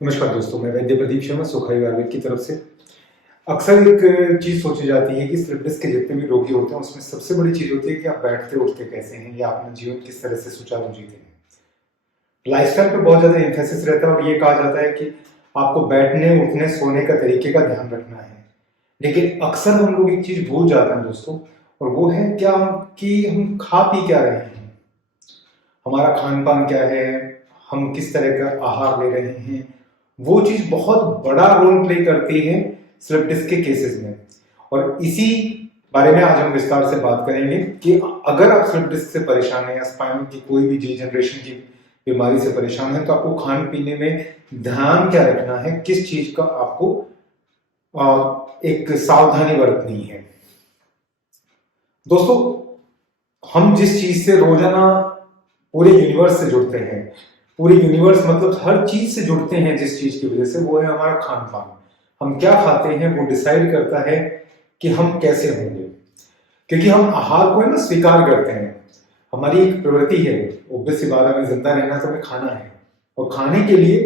नमस्कार दोस्तों, मैं वैद्य प्रदीप शर्मा सुखाई आयुर्वेद की तरफ से। अक्सर एक चीज़ सोची जाती है कि स्लिप डिस्क के जितने भी रोगी होते हैं उसमें सबसे बड़ी चीज़ होती है कि आप बैठते उठते कैसे हैं या अपना जीवन किस तरह से सुचारू जीते हैं। लाइफस्टाइल पे बहुत ज़्यादा एम्फेसिस रहता है और ये कहा जाता है कि आपको बैठने उठने सोने का तरीके का ध्यान रखना है। लेकिन अक्सर हम लोग एक चीज़ भूल जाते हैं दोस्तों, और वो है क्या कि हम खा पी क्या रहे हैं, हमारा खान पान क्या है, हम किस तरह का आहार ले रहे हैं। वो चीज बहुत बड़ा रोल प्ले करती है स्लिप डिस्क के केसेस में। और इसी बारे में आज हम विस्तार से बात करेंगे कि अगर आप स्लिप डिस्क से परेशान हैं या स्पाइन की कोई भी जनरेशन की बीमारी से परेशान है तो आपको खान पीने में ध्यान क्या रखना है, किस चीज का आपको एक सावधानी बरतनी है। दोस्तों, हम जिस चीज से रोजाना पूरे यूनिवर्स से जुड़ते हैं, पूरे यूनिवर्स मतलब हर चीज से जुड़ते हैं जिस चीज की वजह से, वो है हमारा खान पान। हम क्या खाते हैं वो डिसाइड करता है कि हम कैसे होंगे। क्योंकि हम आहार को है ना स्वीकार करते हैं, हमारी एक प्रवृत्ति है, ऑब्वियस सी बात है, हमें जिंदा रहना तो हमें खाना है और खाने के लिए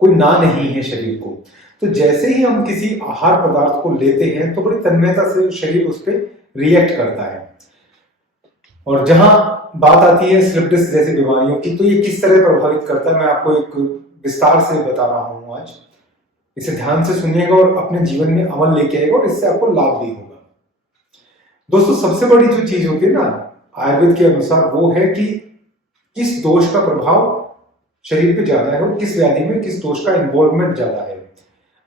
कोई ना नहीं है शरीर को। तो जैसे ही हम किसी आहार पदार्थ को लेते हैं तो बड़ी तन्मयता से शरीर उस पर रिएक्ट करता है। और जहां बात आती है स्लिप डिस्क जैसी बीमारियों की, तो ये किस तरह प्रभावित करता है मैं आपको एक विस्तार से बता रहा हूं आज। इसे ध्यान से सुनिएगा और अपने जीवन में अमल लेके आएगा और इससे आपको लाभ भी होगा। दोस्तों, सबसे बड़ी जो चीज होती है ना आयुर्वेद के अनुसार, वो है कि किस दोष का प्रभाव शरीर पे ज्यादा है और किस व्याधि में किस दोष का इन्वॉल्वमेंट ज्यादा है।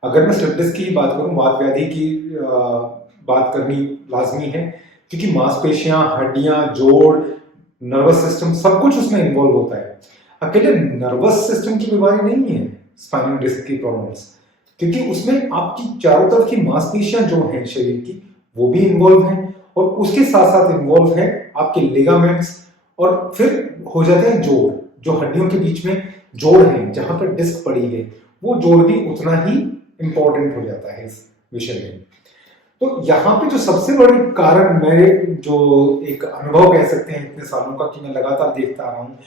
अगर मैं स्लिप डिस्क की बात करूं, वात व्याधि की बात करनी लाजमी है, क्योंकि मांसपेशियां, हड्डियां, जोड़, नर्वस सिस्टम सब कुछ उसमें इन्वॉल्व होता है। अकेले नर्वस सिस्टम की बीमारी नहीं है स्पाइनल डिस्क की प्रॉब्लम्स, क्योंकि उसमें आपकी चारों तरफ की मांसपेशियां जो हैं शरीर की वो भी इन्वॉल्व हैं, और उसके साथ साथ इन्वॉल्व है आपके लिगामेंट्स, और फिर हो जाते हैं जोड़, जो हड्डियों के बीच में जोड़ हैं जहां पर डिस्क पड़ी है, वो जोड़ भी उतना ही इंपॉर्टेंट हो जाता है इस विषय में। तो यहाँ पे जो सबसे बड़ी कारण मेरे जो एक अनुभव कह सकते हैं इतने सालों का, कि मैं लगातार देखता आ रहा हूँ,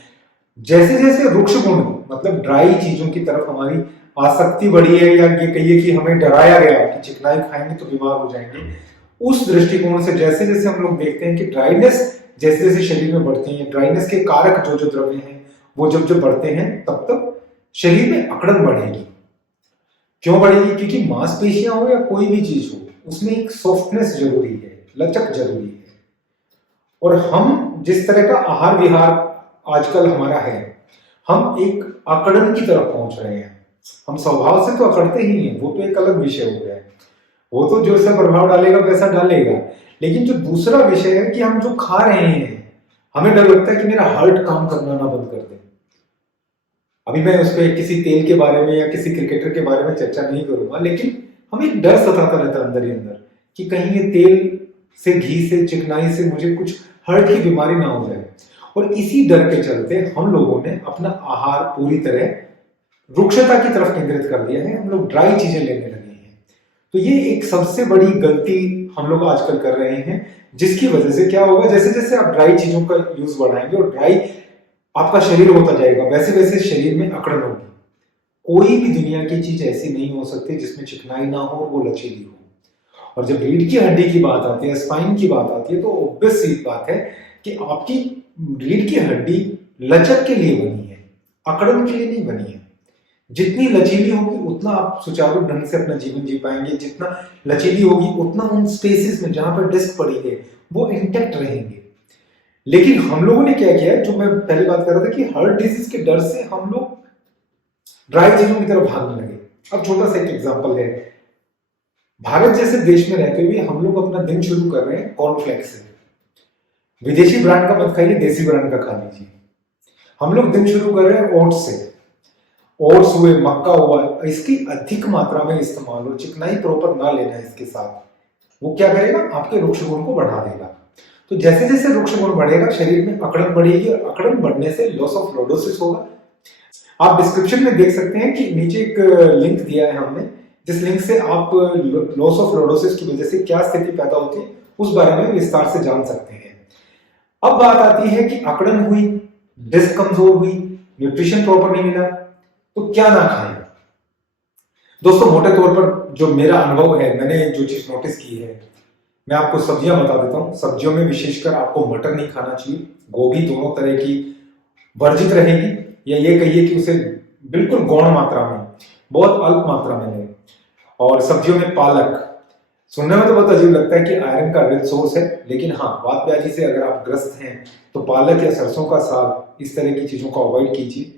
जैसे जैसे रुक्ष गुण मतलब ड्राई चीजों की तरफ हमारी आसक्ति बढ़ी है, या ये कहिए कि हमें डराया गया कि चिकनाई खाएंगे तो बीमार हो जाएंगे, उस दृष्टिकोण से जैसे जैसे हम लोग देखते हैं कि ड्राइनेस जैसे जैसे शरीर में बढ़ती है, ड्राइनेस के कारक जो जो द्रव्य हैं वो जब जब बढ़ते हैं तब तब शरीर में अकड़न बढ़ेगी। क्यों बढ़ेगी? क्योंकि मांसपेशियां हो या कोई भी चीज हो, उसमें एक सॉफ्टनेस जरूरी है, लचक जरूरी है। और हम जिस तरह का आहार विहार आजकल हमारा है, हम एक अकड़न की तरफ पहुंच रहे हैं। हम स्वभाव से तो अकड़ते ही हैं, वो तो एक अलग विषय हो गया है, वो तो जो सा प्रभाव डालेगा वैसा डालेगा। लेकिन जो दूसरा विषय है कि हम जो खा रहे हैं, हमें डर लगता है कि मेरा हार्ट काम करना ना बंद कर दे। अभी मैं उस पर किसी तेल के बारे में या किसी क्रिकेटर के बारे में चर्चा नहीं करूंगा, लेकिन हमें एक डर सताता रहता है अंदर ही अंदर कि कहीं ये तेल से, घी से, चिकनाई से मुझे कुछ हार्ट की बीमारी ना हो जाए। और इसी डर के चलते हम लोगों ने अपना आहार पूरी तरह रुक्षता की तरफ केंद्रित कर दिया है, हम लोग ड्राई चीजें लेने लगे हैं। तो ये एक सबसे बड़ी गलती हम लोग आजकल कर रहे हैं, जिसकी वजह से क्या होगा, जैसे जैसे आप ड्राई चीजों का यूज बढ़ाएंगे और ड्राई आपका शरीर होता जाएगा, वैसे वैसे शरीर में अकड़न होगी। कोई भी दुनिया की चीज ऐसी नहीं हो सकती जिसमें चिकनाई ना हो, वो लचीली हो। और जब रीढ़ की हड्डी की बात आती है, स्पाइन की बात आती है, तो ऑब्वियस सी बात है कि आपकी रीढ़ की हड्डी लचक के लिए बनी है, अकड़न के लिए नहीं बनी है। जितनी लचीली होगी उतना आप सुचारू ढंग से अपना जीवन जी पाएंगे, जितना लचीली होगी उतना उन स्पेसेस में जहां पर डिस्क पड़ी है वो इंटैक्ट रहेंगे। लेकिन हम लोगों ने क्या किया, जो मैं पहले बात कर रहा था कि हार्ट डिजीज के डर से हम लोग ड्राई चीजों की तरफ भागने लगे। अब छोटा सा एक एग्जांपल है, भारत जैसे देश में रहते हुए हम लोग अपना दिन शुरू कर रहे हैं कॉर्नफ्लेक्स से। विदेशी ब्रांड का मत खाइए, देसी ब्रांड का खा लीजिए। हम लोग दिन शुरू कर रहे हैं ओट्स से। ओट्स हुए, मक्का हुआ, इसकी अधिक मात्रा में इस्तेमाल हो, चिकनाई प्रॉपर ना लेना इसके साथ, वो क्या करेगा, आपके रुक्ष गुण को बढ़ा देगा। तो जैसे जैसे रुक्ष गुण बढ़ेगा शरीर में अकड़न बढ़ेगी, और अकड़न बढ़ने से लॉस ऑफ लॉर्डोसिस होगा। आप डिस्क्रिप्शन में देख सकते हैं कि नीचे एक लिंक दिया है हमने, जिस लिंक से आप लॉस ऑफ लॉर्डोसिस की वजह से क्या स्थिति पैदा होती है उस बारे में विस्तार से जान सकते हैं। अब बात आती है कि अकड़न हुई, डिस्क कमजोर हुई, न्यूट्रिशन प्रॉपर नहीं मिला, तो क्या ना खाएं। दोस्तों मोटे तौर पर जो मेरा अनुभव है, मैंने जो चीज नोटिस की है, मैं आपको सब्जियां बता देता हूँ। सब्जियों में विशेषकर आपको मटर नहीं खाना चाहिए, गोभी दोनों तरह की वर्जित रहेगी, या ये कहिए कि उसे बिल्कुल गौण मात्रा में, बहुत अल्प मात्रा में लें। और सब्जियों में पालक, सुनने में तो बहुत अजीब लगता है कि आयरन का रिच सोर्स है, लेकिन हाँ, वात व्याधि से अगर आप ग्रस्त हैं तो पालक या सरसों का साग, इस तरह की चीजों को अवॉइड कीजिए।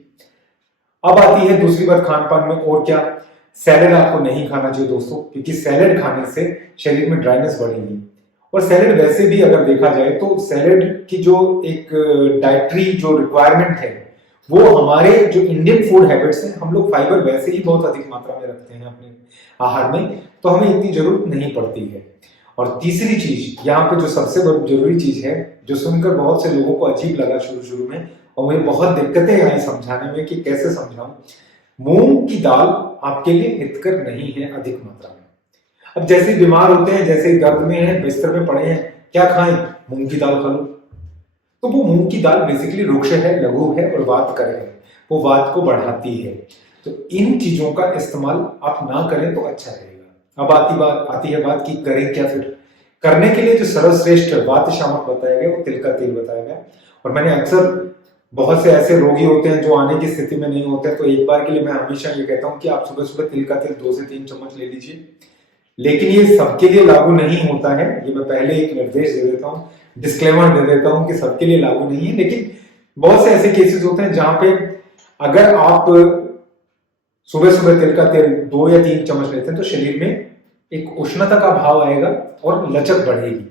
अब आती है दूसरी बात खान पान में, और क्या, सैलेड आपको नहीं खाना चाहिए दोस्तों, क्योंकि सैलेड खाने से शरीर में ड्राइनेस बढ़ेगी। और सैलेड वैसे भी अगर देखा जाए तो सैलेड की जो एक डाइटरी जो रिक्वायरमेंट है, वो हमारे जो इंडियन फूड हैबिट्स हैं, हम लोग फाइबर वैसे ही बहुत अधिक मात्रा में रखते हैं अपने आहार में, तो हमें इतनी जरूरत नहीं पड़ती है। और तीसरी चीज यहाँ पे जो सबसे जरूरी चीज है, जो सुनकर बहुत से लोगों को अजीब लगा शुरू शुरू में, और मुझे बहुत दिक्कतें आई समझाने में कि कैसे समझाऊं, मूंग की दाल आपके लिए हितकर नहीं है अधिक मात्रा में। अब जैसे बीमार होते हैं, जैसे दर्द में है, बिस्तर में पड़े हैं, क्या खाएं, मूंग की दाल खा लो। तो वो मूंग की दाल बेसिकली रुक्ष है, लघु है और वात कर है, वो वात को बढ़ाती है। तो इन चीजों का इस्तेमाल आप ना करें तो अच्छा रहेगा। अब आती है बात कि करें क्या फिर। करने के लिए जो सर्वश्रेष्ठ वात शामक बताया गया वो तिल का तेल बताया गया। और मैंने अक्सर, बहुत से ऐसे रोगी होते हैं जो आने की स्थिति में नहीं होते, तो एक बार के लिए मैं हमेशा ये कहता हूँ कि आप सुबह सुबह तिल का तेल 2 से 3 चम्मच ले लीजिए। लेकिन ये सबके लिए लागू नहीं होता है, ये मैं पहले एक निर्देश दे देता हूँ, डिस्क्लेमर दे देता हूँ कि सबके लिए लागू नहीं है। लेकिन बहुत से ऐसे केसेस होते हैं जहां पे अगर आप सुबह सुबह तिल का तेल 2 या 3 चम्मच लेते हैं तो शरीर में एक उष्णता का भाव आएगा और लचक बढ़ेगी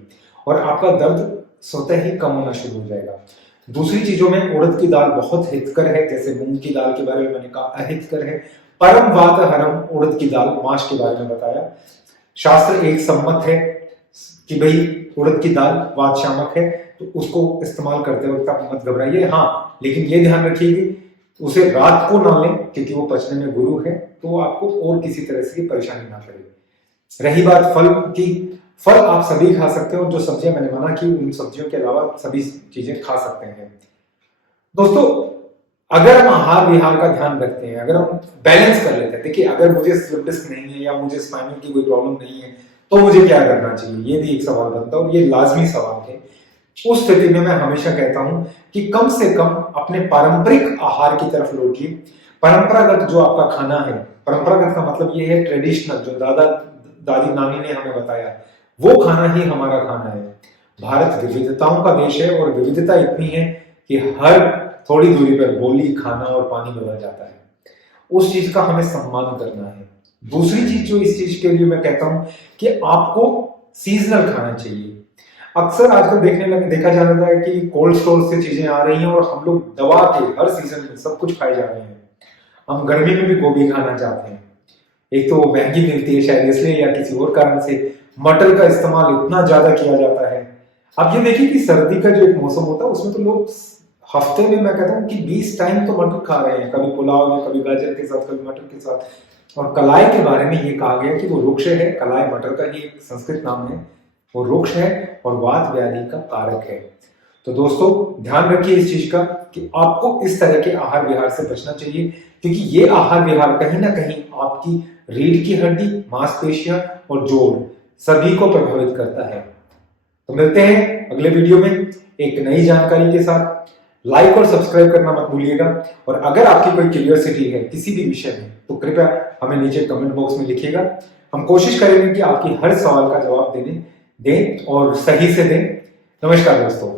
और आपका दर्द स्वतः ही कम होना शुरू हो जाएगा। दूसरी चीजों में उड़द की दाल बहुत हितकर है, जैसे मूंग की दाल के बारे में मैंने कहा अहितकर है। परम वात हरम उड़द की दाल, माश के बारे में बताया। शास्त्र एक सम्मत है कि भाई उड़द की दाल वात शामक है, तो उसको इस्तेमाल करते वक्त आप मत घबराइए। हाँ, लेकिन ये ध्यान रखिए कि उसे रात को ना लें, क्योंकि वो पचने में गुरु है, तो वो आपको और किसी तरह से परेशानी ना करे। रही बात फल की, फल आप सभी खा सकते हो, जो सब्जियां मैंने मना की उन सब्जियों के अलावा सभी चीजें खा सकते हैं। दोस्तों अगर हम आहार विहार का ध्यान रखते हैं, अगर हम बैलेंस कर लेते हैं, देखिए अगर मुझे स्लिप डिस्क नहीं है या मुझे स्पाइनल की कोई प्रॉब्लम नहीं है तो मुझे क्या करना चाहिए, ये भी एक सवाल बनता है और ये लाजमी सवाल है। उस स्थिति में मैं हमेशा कहता हूं कि कम से कम अपने पारंपरिक आहार की तरफ लौटिए। परंपरागत जो आपका खाना है, परंपरागत का मतलब ये है ट्रेडिशनल, जो दादा दादी नानी ने हमें बताया, वो खाना ही हमारा खाना है। भारत विविधताओं का देश है और विविधता इतनी है कि हर थोड़ी दूरी पर बोली, खाना और पानी बदल जाता है। उस चीज का हमें सम्मान करना है। दूसरी चीज जो इस चीज के लिए मैं कहता हूं कि आपको सीजनल खाना चाहिए। अक्सर आजकल देखा जा रहा है कि कोल्ड स्टोर से चीजें आ रही हैं और हम लोग दबा के हर सीजन में सब कुछ खाए जा रहे हैं। हम गर्मी में भी गोभी खाना चाहते हैं, एक तो वो महंगी मिलती है शायद इसलिए या किसी और कारण से। मटर का इस्तेमाल इतना ज्यादा किया जाता है। अब ये देखिए कि सर्दी का जो एक मौसम होता है उसमें तो लोग हफ्ते में, मैं कहता हूँ कि 20 टाइम तो मटर खा रहे हैं, कभी पुलाव में, कभी गाजर के साथ, कभी मटर के साथ। और कलाई के बारे में ये कहा गया कि वो रुक्ष है, कलाई मटर का ही एक संस्कृत नाम है, वो रुक्ष है और वात व्याधि का कारक है। तो दोस्तों ध्यान रखिए इस चीज का कि आपको इस तरह के आहार विहार से बचना चाहिए, क्योंकि ये आहार विहार कहीं ना कहीं आपकी रीढ़ की हड्डी, मांसपेशियां और जोड़ सभी को प्रभावित करता है। तो मिलते हैं अगले वीडियो में एक नई जानकारी के साथ। लाइक और सब्सक्राइब करना मत भूलिएगा। और अगर आपकी कोई क्यूरियोसिटी है किसी भी विषय में तो कृपया हमें नीचे कमेंट बॉक्स में लिखिएगा। हम कोशिश करेंगे कि आपकी हर सवाल का जवाब दें और सही से दें। नमस्कार दोस्तों।